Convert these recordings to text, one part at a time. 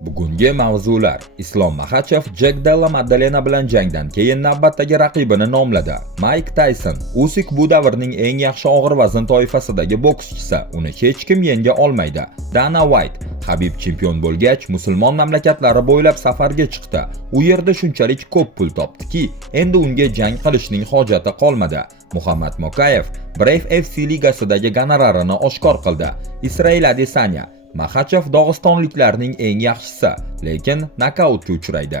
Bugungi mavzular: Islom Makhachev Jack Della Maddalena bilan jangdan keyin navbatdagi raqibini nomladi. Mike Tyson: Usyk bu davrning eng yaxshi og'ir vazn toifasidagi bokschisi, uni hech kim yenga olmaydi. Dana White: Habib chempion bo'lgach, musulmon mamlakatlari bo'ylab safarga chiqdi. U yerda shunchalik ko'p pul topdiki, endi unga jang qilishning hojati qolmadi. Muhammad Mokayev Brave FC ligasidagi gonorarini oshkor qildi. Israel Adesanya: Makhachev dog'istonliklarning eng yaxshisi, lekin nokautga uchraydi.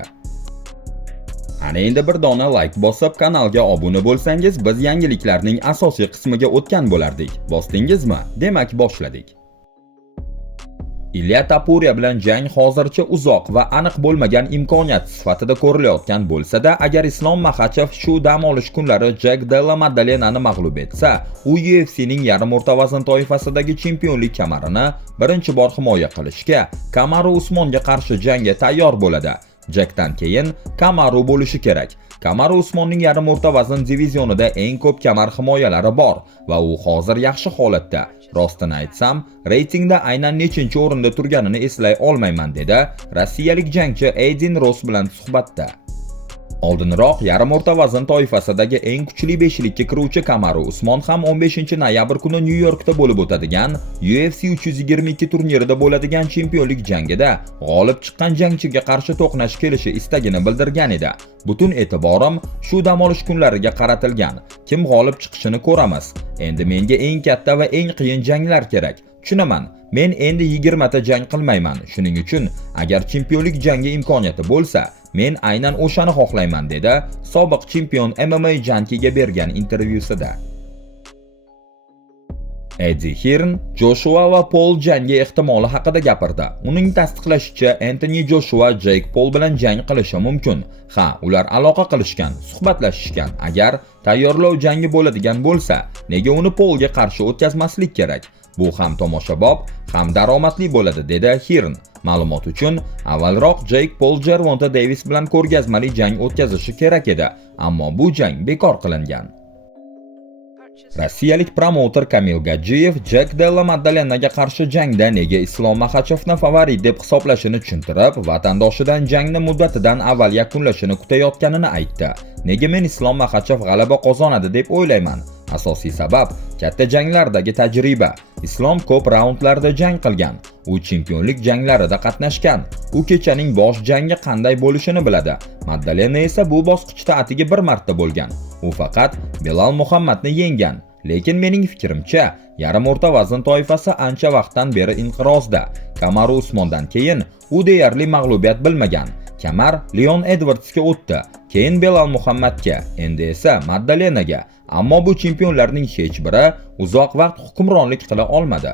Ana endi bir dona like bosib, kanalga obuna bo'lsangiz, biz yangiliklarning asosiy qismiga o'tgan bo'lardik. Bosdingizmi? Demak, boshladik. Ilya Topuria bilan jang hozircha uzoq va aniq bo'lmagan imkoniyat sifatida ko'rilayotgan bo'lsa-da, agar Islom Makhachev shu dam olish kunlari Jack Della Maddalenani mag'lub etsa, u UFC'ning yarim o'rta vazn toifasidagi chempionlik kamarini birinchi bor himoya qilishga, Kamaru Usmonga qarshi jangga tayyor bo'ladi. Jackdan keyin Kamaru bo'lishi kerak. Kamaru Usmonning yarim o'rta vazn divizionida eng ko'p kamar himoyalari bor va u hozir yaxshi holatda. Rostini aytsam, reytingda aynan nechinchi o'rinda turganini eslay olmayman, dedi rossiyalik jangchi Edin Ross bilan suhbatda. Oldinroq yarim o'rta vazn toifasidagi eng kuchli beshlikka kiruvchi Kamaru Usmon ham 15-noyabr kuni Nyu-Yorkda bo'lib o'tadigan UFC 322 turnirida bo'ladigan chempionlik jangida g'olib chiqqan jangchiga qarshi to'qnash kelishi istagini bildirgan edi. Butun e'tiborim shu dam olish kunlariga qaratilgan. Kim g'olib chiqishini ko'ramiz. Endi menga eng katta va eng qiyin janglar kerak. Tushunaman. Men endi 20 ta jang qilmayman. Shuning uchun agar chempionlik jangi imkoniyati bo'lsa, men aynan o'shani xohlayman, dedi sobiq chempion MMA jankiga bergan intervyusida. Eddie Hearn Joshua va Paul jangi ehtimoli haqida gapirdi. Uning tasdiqlashicha, Anthony Joshua Jake Paul bilan jang qilishi mumkin. Ha, ular aloqa qilishgan, suhbatlashishgan. Agar tayyorlov jangi bo'ladigan bo'lsa, nega uni Paulga qarshi o'tkazmaslik kerak? Bu ham tomoshabob, ham daromadli bo'ladi, dedi Hearn. Ma'lumot uchun, avvalroq Jake Paul Gervonta Davis bilan ko'rgazmali jang o'tkazishi kerak edi, ammo bu jang bekor qilingan. Rossiyalik promouter Kamil Gajiyev Jack Della Maddalena'ga qarshi jangda nega Islom Makhachevni favorit deb hisoblashini tushuntirib, vatandoshidan jangni muddatidan avval yakunlashini kutayotganini aytdi. Nega men Islom Makhachev g'alaba qozonadi deb o'ylayman? Asosiy sabab katta janglardagi tajriba. Islom ko'p raundlarda jang qilgan. U chempionlik janglarida qatnashgan. U kechaning bosh jangi qanday bo'lishini biladi. Maddalena esa bu bosqichda atigi bir marta bo'lgan. U faqat Belal Muhammadni yenggan. Lekin mening fikrimcha, yarim o'rta vazn toifasi ancha vaqtdan beri inqirozda. Kamaru Usmondan keyin u deyarli mag'lubiyat bilmagan. Kamar Leon Edwardsga o'tdi, keyin Belal Muhammadga, endi esa Maddalenaga. Ammo bu chempionlarning hech biri uzoq vaqt hukmronlik qila olmadi.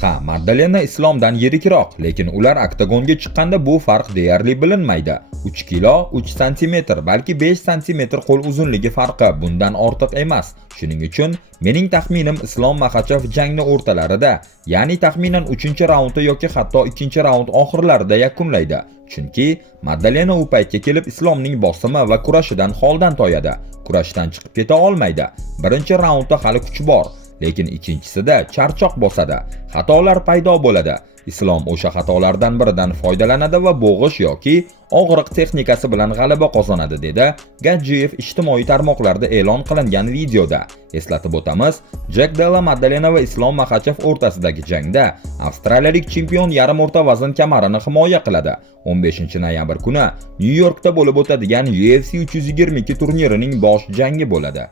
Ha, Maddalena Islomdan yirikroq, lekin ular oktagonga chiqqanda bu farq deyarli bilinmaydi. 3 kilo 3 sm, balki 5 sm qo'l uzunligi farqi bundan ortiq emas. Shuning uchun mening taxminim Islom Makhachev jangni o'rtalarida, ya'ni taxminan 3-raundda yoki hatto 2-raund oxirlarida yakunlaydi. Chunki Maddalena u paytga kelib Islomning bosimi va kurashidan holdan toyadi. Kurashdan chiqib keta olmaydi. Birinchi raundda hali kuch bor, lekin ikkinchisida charchoq bosadi. Xatolar paydo bo'ladi. Islom o'sha xatolardan biridan foydalanadi va bo'g'ish yoki og'riq texnikasi bilan g'alaba qozonadi, dedi Gajiyev ijtimoiy tarmoqlarda e'lon qilingan videoda. Eslatib o'tamiz, Jack Della Maddalena va Islom Makhachev o'rtasidagi jangda avstraliyalik chempion yarim o'rta vazn kamarini himoya qiladi. 15-noyabr kuni Nyu-Yorkda bo'lib o'tadigan UFC 322 turnirining bosh jangi bo'ladi.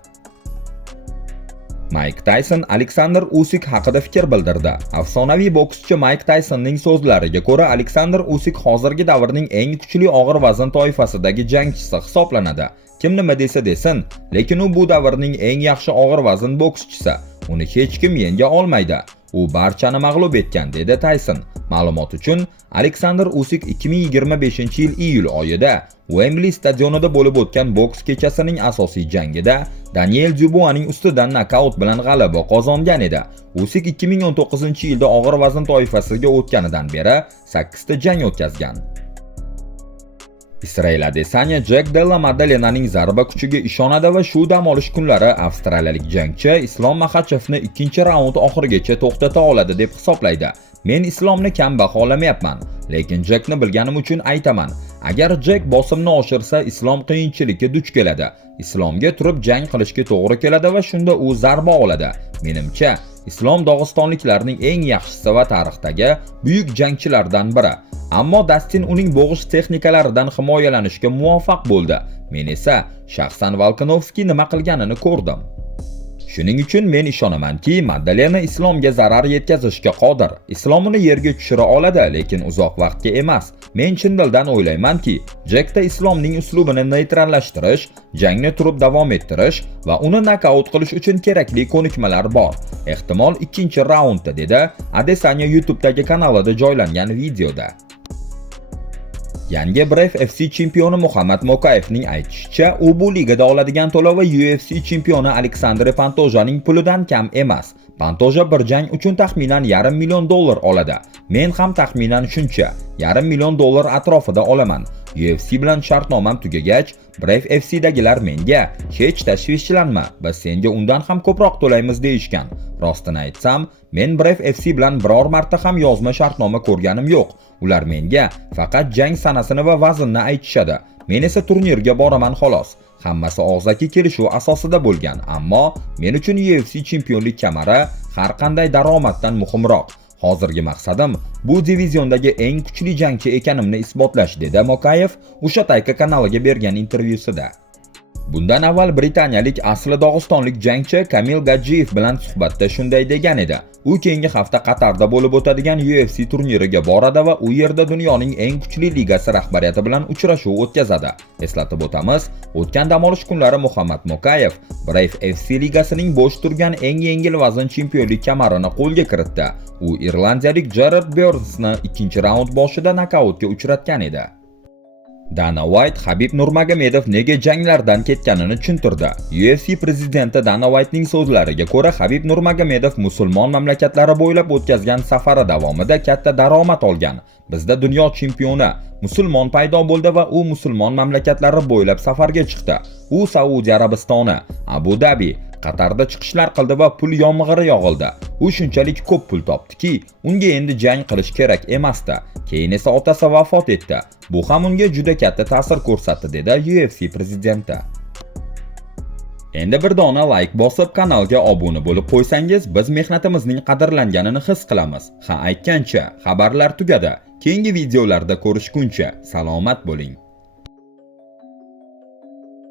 Mike Tyson Alexander Usyk haqida fikr bildirdi. Afsonaviy bokschi Mike Tysonning so'zlariga ko'ra, Alexander Usyk hozirgi davrning eng kuchli og'ir vazn toifasidagi jangchisi hisoblanadi. Kim nima desa desin, lekin u bu davrning eng yaxshi og'ir vazn bokschisi. Uni hech kim yenga olmaydi. U barchani mag'lub etgan, dedi Tyson. Ma'lumot uchun, Alexander Usyk 2025-yil iyul oyida Wembley stadionida bo'lib o'tgan boks kechasining asosiy jangida Daniel Duboisning ustidan nokaut bilan g'alaba qozongan edi. Usyk 2019-yilda og'ir vazn toifasiga o'tganidan beri 8 ta jang o'tkazgan. Israel Adesanya Jack Della Maddalena'ning zarba kuchiga ishonadi va shu dam olish kunlari avstraliyalik jangchi Islom Makhachevni 2-raund oxirigacha to'xtata oladi deb hisoblaydi. Men islomni kam baholamayapman, lekin Jekni bilganim uchun aytaman. Agar Jek bosimni oshirsa, islom qiyinchilikka duch keladi. Islomga turib jang qilishga to'g'ri keladi va shunda u zarba oladi. Menimcha, islom dog'istonliklarning eng yaxshisi va tarixdagi buyuk jangchilardan biri. Ammo Dastin uning bo'g'ish texnikalaridan himoyalanishga muvaffaq bo'ldi. Men esa shaxsan Volkanovski nima qilganini ko'rdim. Shuning uchun men ishonamanki, Maddalena islomga zarar yetkazishga qodir. Islom uni yerga tushira oladi, lekin uzoq vaqtga emas. Men chin dildan o'ylaymanki, Jekda islomning uslubini neytrallashtirish, jangni turib davom ettirish va uni nokaut qilish uchun kerakli ko'nikmalar bor. Ehtimol ikkinchi raundda, dedi Adesanya YouTube'dagi kanalida joylangan videoda. Yangi Brave FC chempioni Muhammad Mokayevning aytishicha, u bu ligada oladigan to'lovi UFC chempioni Aleksandr Pantojaning pulidan kam emas. Pantoja bir jang uchun taxminan $500 million oladi. Men ham taxminan shuncha, $500 million atrofida olaman. UFC bilan shartnomam tugagach, Brave FC'dagilar menga hech tashvishlanma, biz senga undan ham ko'proq to'laymiz deyishgan. Rostini aytsam, men Brave FC bilan biror marta ham yozma shartnoma ko'rganim yo'q. Ular menga faqat jang sanasini va vaznni aytishadi. Men esa turnirga boraman xolos. Hammasi og'zaki kelishuv asosida bo'lgan, ammo men uchun UFC chempionlik kamari har qanday daromaddan muhimroq. Hozirgi maqsadim bu diviziondagi eng kuchli jangchi ekanimni isbotlash, dedi Mokayev o'sha Tayka kanaliga bergan intervyusida. Bundan avval britaniyalik asli dog'istonlik jangchi Kamil Gajiyev bilan suhbatda shunday degan edi. U keyingi hafta Qatarda bo'lib o'tadigan UFC turniriga boradi va u yerda dunyoning eng kuchli ligasi rahbariyati bilan uchrashuv o'tkazadi. Eslatib o'tamiz, o'tgan dam olish kunlari Muhammad Mokayev Brave FC ligasining bo'sh turgan eng yengil vazn chempionlik kamarini qo'lga kiritdi. U irlandiyalik Jared Burnsni ikkinchi raund boshida nokautga uchratgan edi. Dana White Habib Nurmagomedov nega janglardan ketganini tushuntirdi. UFC prezidenti Dana Whitening so'zlariga ko'ra, Habib Nurmagomedov musulmon mamlakatlari bo'ylab o'tkazgan safari davomida katta daromad olgan. Bizda dunyo chempioni musulmon paydo bo'ldi va u musulmon mamlakatlari bo'ylab safarga chiqdi. U Saudiya Arabistoni, Abu Dhabi, Qatarda chiqishlar qildi va pul yomg'iri yog'ildi. U shunchalik ko'p pul topdiki, unga endi jang qilish kerak emasdi. Keyin esa otasi vafot etdi. Bu ham unga juda katta ta'sir ko'rsatdi, dedi UFC prezidenti. Endi bir dona like bosib kanalga obuna bo'lib qo'ysangiz, biz mehnatimizning qadrlanganini his qilamiz. Ha aytgancha, xabarlar tugadi. Keyingi videolarda ko'rishguncha salomat bo'ling.